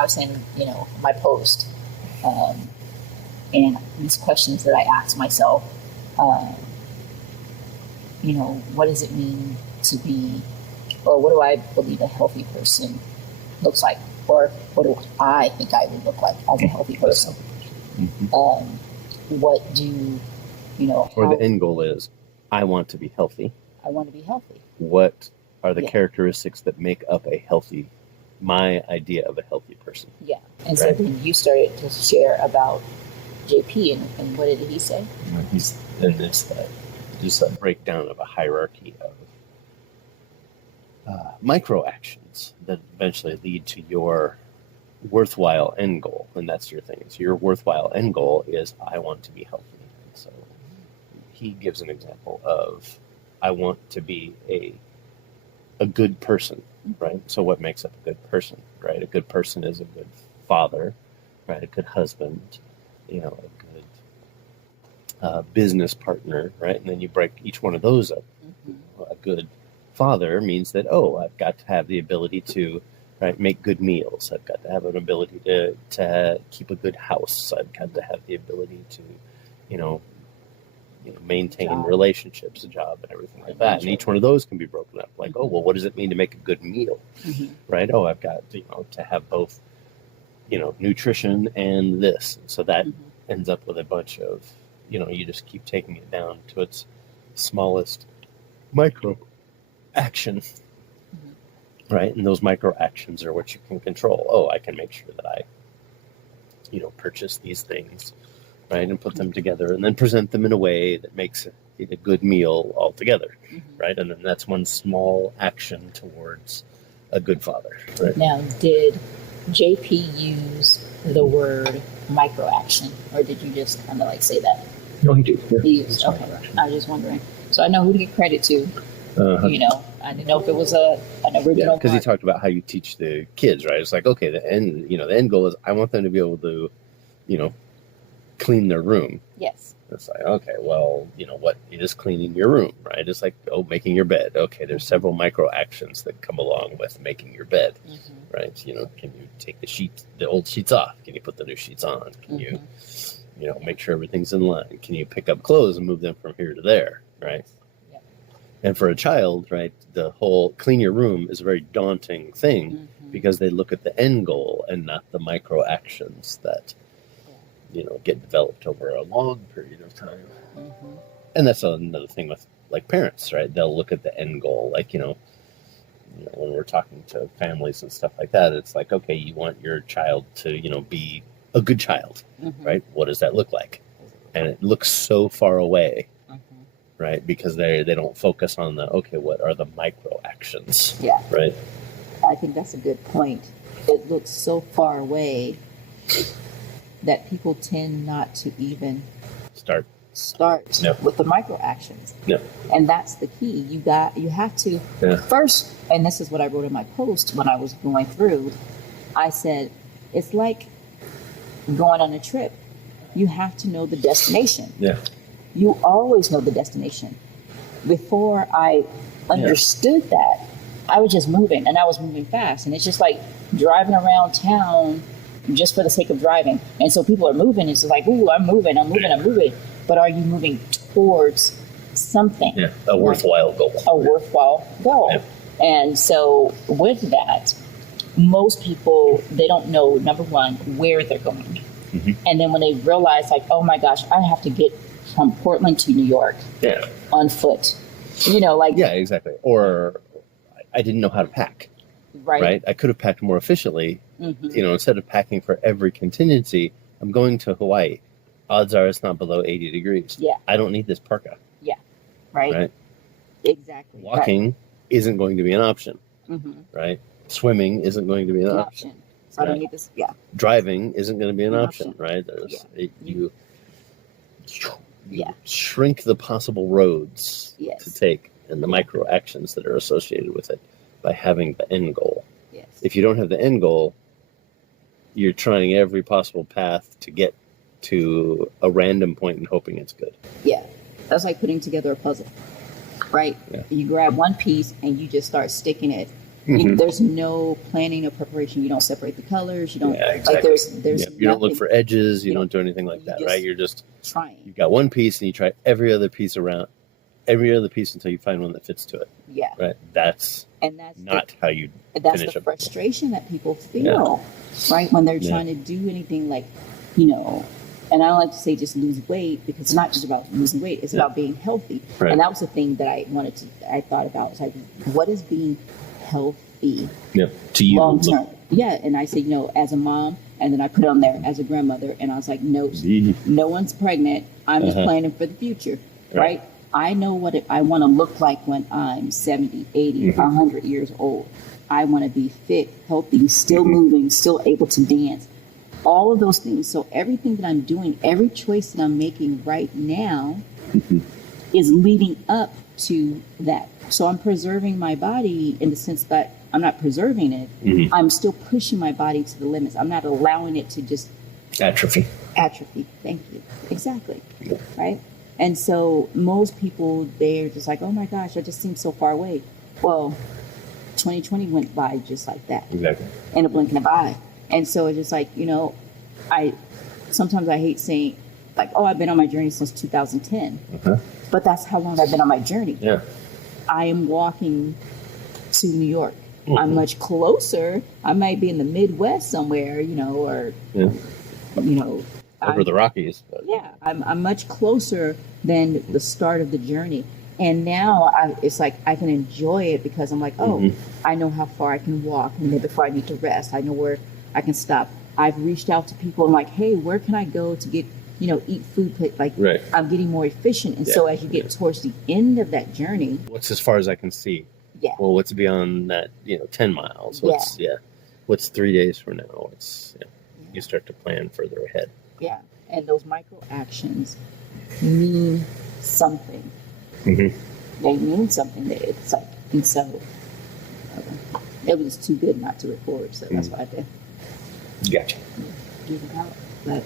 I was saying, my post, and these questions that I ask myself, what does it mean to be, or what do I believe a healthy person looks like, or what do I think I would look like as a healthy person? What do, or the end goal is, I want to be healthy. I want to be healthy. What are the characteristics that make up my idea of a healthy person? Yeah. And so then you started to share about JP, and what did he say? And it's just a breakdown of a hierarchy of micro actions that eventually lead to your worthwhile end goal. And that's your thing. So your worthwhile end goal is, I want to be healthy. And so he gives an example of, I want to be a good person, right? So what makes up a good person, right? A good person is a good father, right? A good husband, a good business partner, right? And then you break each one of those up. A good father means that, I've got to have the ability to, make good meals. I've got to have an ability to keep a good house. I've got to have the ability to, maintain relationships, a job, and everything like that. And each one of those can be broken up. Like, what does it mean to make a good meal? Right? I've got, to have both, nutrition and this. And so that ends up with a bunch of, you just keep taking it down to its smallest micro action. Right? And those micro actions are what you can control. I can make sure that I, purchase these things, right? And put them together and then present them in a way that makes it a good meal altogether, right? And then that's one small action towards a good father, right? Now, did JP use the word micro action, or did you just kind of like say that? No, he did. Yeah. He used, okay. I was just wondering. So I know who to give credit to. I didn't know if it was an original. Because he talked about how you teach the kids, right? It's like, okay, the end goal is, I want them to be able to, clean their room. Yes. It's like, okay, well, what is cleaning your room, right? It's like, making your bed. Okay, there's several micro actions that come along with making your bed, right? Can you take the old sheets off? Can you put the new sheets on? Can you, make sure everything's in line? Can you pick up clothes and move them from here to there, right? Yep. And for a child, right, the whole clean your room is a very daunting thing because they look at the end goal and not the micro actions that, get developed over a long period of time. And that's another thing with like parents, right? They'll look at the end goal, like, when we're talking to families and stuff like that, it's like, okay, you want your child to, be a good child, right? What does that look like? And it looks so far away, right? Because they don't focus on what are the micro actions? Yeah. Right. I think that's a good point. It looks so far away that people tend not to even start with the micro actions. And that's the key. You have to first, and this is what I wrote in my post when I was going through, I said, it's like going on a trip. You have to know the destination. You always know the destination. Before I understood that, I was just moving, and I was moving fast. And it's just like driving around town just for the sake of driving. And so people are moving. It's like, ooh, I'm moving. But are you moving towards something? Yeah, a worthwhile goal. A worthwhile goal. Yeah. And so with that, most people, they don't know, number one, where they're going. And then when they realize, like, oh my gosh, I have to get from Portland to New York on foot. Yeah, exactly. Or I didn't know how to pack. Right? I could have packed more efficiently. Instead of packing for every contingency, I'm going to Hawaii. Odds are it's not below 80 degrees. Yeah. I don't need this parka. Yeah. Right? Exactly. Walking isn't going to be an option. Right? Swimming isn't going to be an option. So I don't need this. Yeah. Driving isn't going to be an option. Right? You shrink the possible roads to take and the micro actions that are associated with it by having the end goal. Yes. If you don't have the end goal, you're trying every possible path to get to a random point and hoping it's good. Yeah. That's like putting together a puzzle, right? Yeah. You grab one piece and you just start sticking it There's no planning or preparation. You don't separate the colors. You don't exactly. like there's you don't look for edges. You You don't do anything like that, right? You're just trying. You've got one piece and you try every other piece until you find one that fits to it. Yeah. Right. That's not how you that's finish the a frustration that people feel, right? When they're trying to do anything like, you know, and I don't like to say just lose weight because it's not just about losing weight, it's about being healthy. Right. And that was the thing that I thought about. It's like, what is being healthy? To you. Long term. Yeah. And I said, you know, as a mom, and then I put on there as a grandmother, and I was like, no, no one's pregnant. I'm just planning for the future, right? I know what I want to look like when I'm 70, 80, 100 years old. I want to be fit, healthy, still moving, still able to dance. All of those things. So everything that I'm doing, every choice that I'm making right now is leading up to that. So I'm preserving my body in the sense that I'm not preserving it. I'm still pushing my body to the limits. I'm not allowing it to just atrophy. Thank you. Exactly. Right. And so most people, they're just like, oh my gosh, I just seem so far away. Well, 2020 went by just like that. Exactly. In a blink of an eye. And so it's just like, you know, sometimes I hate saying like, oh, I've been on my journey since 2010. But that's how long I've been on my journey. Yeah. I am walking to New York. I'm much closer. I might be in the Midwest somewhere, you know, or, you know, over the Rockies. But. Yeah, I'm much closer than the start of the journey. And now it's like I can enjoy it because I'm like, oh, I know how far I can walk, and then before I need to rest, I know where I can stop. I've reached out to people and like, hey, where can I go to get, you know, eat food? Like, I'm getting more efficient. And so as you get towards the end of that journey, what's as far as I can see? Yeah. Well, what's beyond that? 10 miles. What's 3 days from now? You start to plan further ahead. Yeah, and those micro actions mean something. They mean something. It's like, and so it was too good not to record, so that's what I did. Gotcha. Give it out, but